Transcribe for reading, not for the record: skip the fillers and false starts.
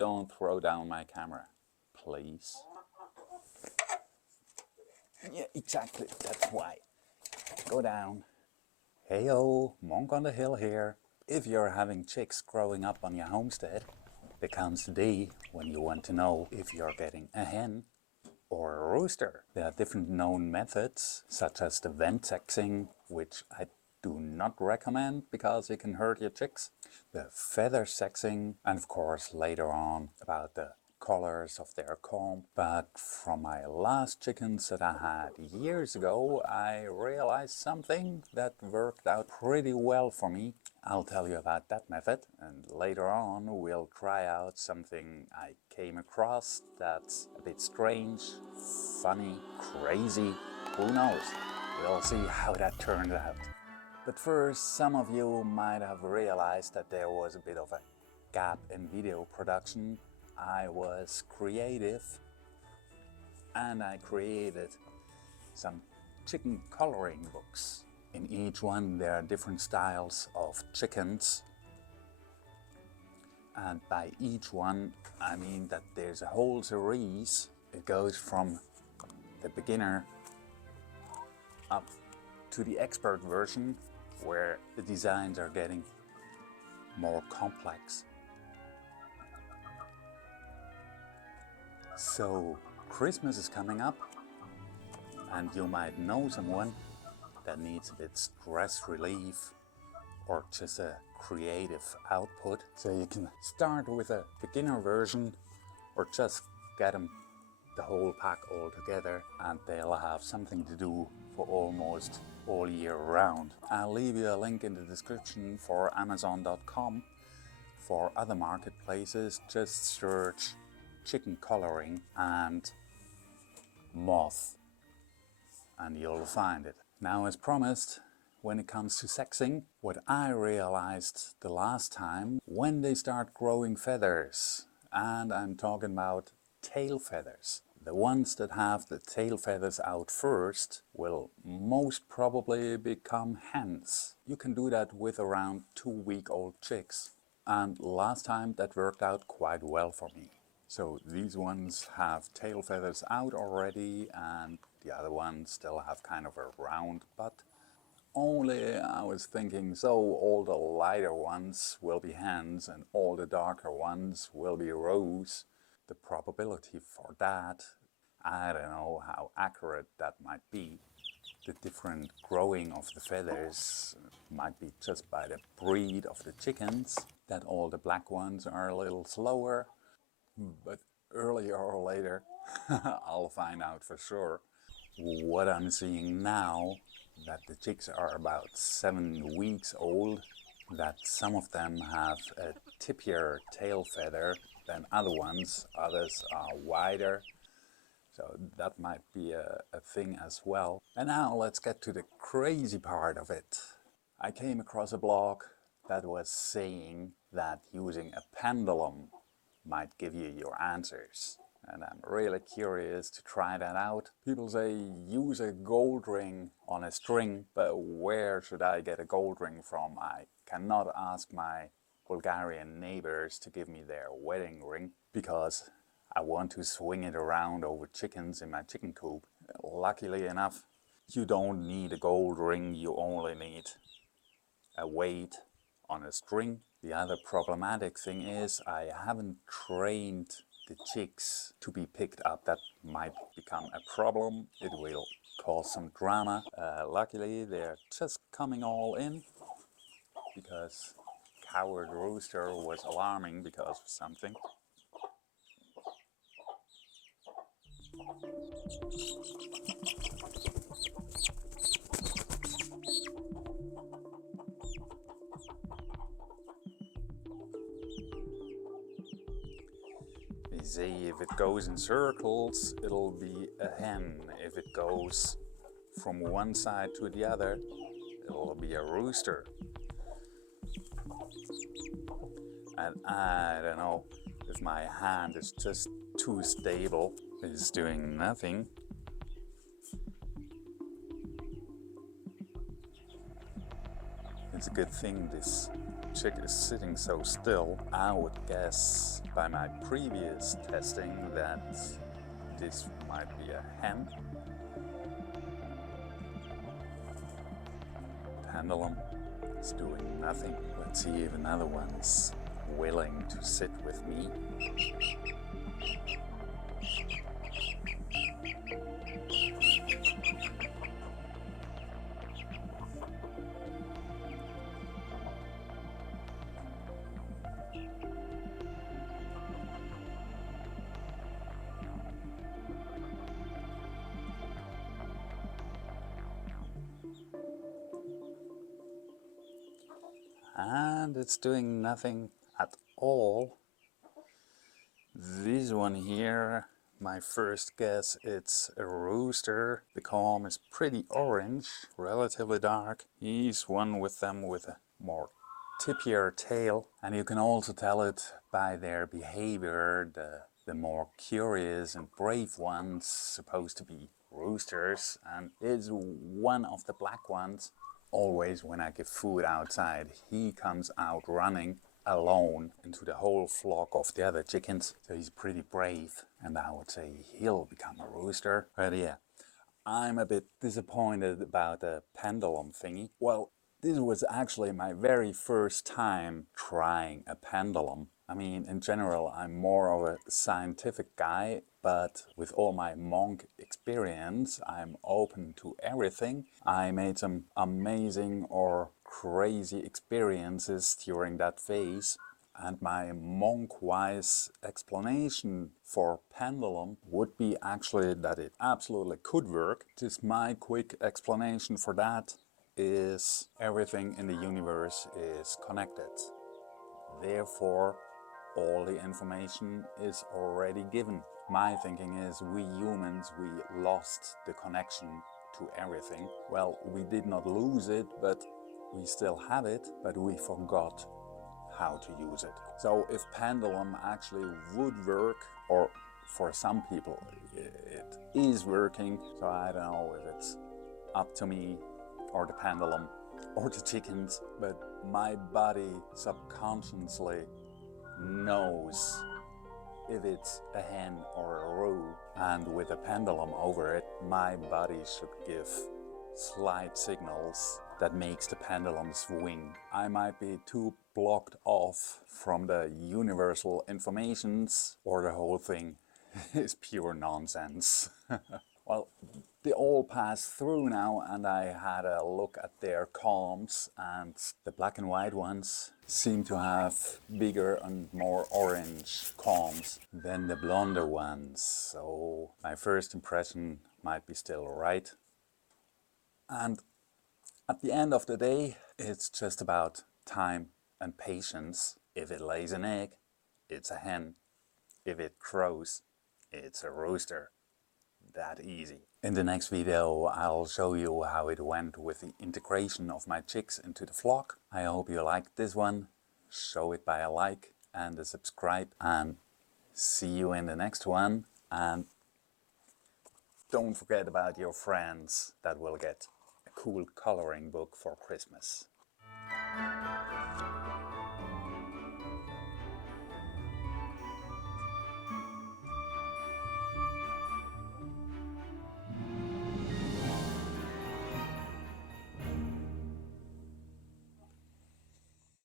don't throw down my camera, please. Yeah, exactly, that's why. Go down. Heyo, Monk on the Hill here. If you're having chicks growing up on your homestead, there comes the day when you want to know if you're getting a hen or a rooster. There are different known methods, such as the vent sexing, which I do not recommend because it can hurt your chicks, the feather sexing, and of course later on about the colors of their comb. But from my last chickens that I had years ago, I realized something that worked out pretty well for me. I'll tell you about that method, and later on we'll try out something I came across that's a bit strange, funny, crazy, who knows? We'll see how that turned out. But first, some of you might have realized that there was a bit of a gap in video production. I was creative and I created some chicken coloring books. In each one there are different styles of chickens, and by each one I mean that there's a whole series. It goes from the beginner up to the expert version, where the designs are getting more complex. So Christmas is coming up, and you might know someone that needs a bit stress relief or just a creative output. So you can start with a beginner version or just get them the whole pack all together, and they'll have something to do for almost all year round. I'll leave you a link in the description for Amazon.com. For other marketplaces, just search chicken coloring and moth and you'll find it. Now, as promised, when it comes to sexing, what I realized the last time, when they start growing feathers, and I'm talking about tail feathers, the ones that have the tail feathers out first will most probably become hens. You can do that with around 2-week-old chicks, and last time that worked out quite well for me. So these ones have tail feathers out already, and the other ones still have kind of a round butt. Only I was thinking, so all the lighter ones will be hens and all the darker ones will be roes. The probability for that, I don't know how accurate that might be. The different growing of the feathers might be just by the breed of the chickens, that all the black ones are a little slower, but earlier or later I'll find out for sure. What I'm seeing now, that the chicks are about 7 weeks old, that some of them have a tippier tail feather than other ones, others are wider, so that might be a thing as well. And now let's get to the crazy part of it. I came across a blog that was saying that using a pendulum might give you your answers. And I'm really curious to try that out. People say use a gold ring on a string, but where should I get a gold ring from? I cannot ask my Bulgarian neighbors to give me their wedding ring because I want to swing it around over chickens in my chicken coop. Luckily enough, you don't need a gold ring, you only need a weight on a string. The other problematic thing is I haven't trained the chicks to be picked up. That might become a problem. It will cause some drama. Luckily they're just coming all in because coward Rooster was alarming because of something. They say if it goes in circles, it'll be a hen. If it goes from one side to the other, it'll be a rooster. And I don't know if my hand is just too stable. It's doing nothing. It's a good thing this chick is sitting so still. I would guess by my previous testing that this might be a hen. Pendulum is doing nothing. Let's see if another one's willing to sit with me. And it's doing nothing at all. This one here, my first guess, it's a rooster. The comb is pretty orange, relatively dark. He's one with them with a more tippier tail, and you can also tell it by their behavior. The more curious and brave ones supposed to be roosters, and is one of the black ones. Always when I give food outside, he comes out running alone into the whole flock of the other chickens. So he's pretty brave, and I would say he'll become a rooster. But yeah, I'm a bit disappointed about the pendulum thingy. Well, this was actually my very first time trying a pendulum. I mean, in general, I'm more of a scientific guy, but with all my monk experience, I'm open to everything. I made some amazing or crazy experiences during that phase. And my monk-wise explanation for pendulum would be actually that it absolutely could work. Just my quick explanation for that is everything in the universe is connected. Therefore, all the information is already given. My thinking is we humans, we lost the connection to everything. Well, we did not lose it, but we still have it, but we forgot how to use it. So if pendulum actually would work, or for some people it is working, so I don't know if it's up to me or the pendulum or the chickens, but my body subconsciously knows if it's a hen or a roe, and with a pendulum over it, my body should give slight signals that makes the pendulum swing. I might be too blocked off from the universal informations, or the whole thing is pure nonsense. Well, they all passed through now, and I had a look at their combs, and the black and white ones seem to have bigger and more orange combs than the blonder ones. So my first impression might be still right. And at the end of the day, it's just about time and patience. If it lays an egg, it's a hen. If it crows, it's a rooster. That easy. In the next video, I'll show you how it went with the integration of my chicks into the flock. I hope you liked this one. Show it by a like and a subscribe, and see you in the next one. And don't forget about your friends that will get a cool coloring book for Christmas.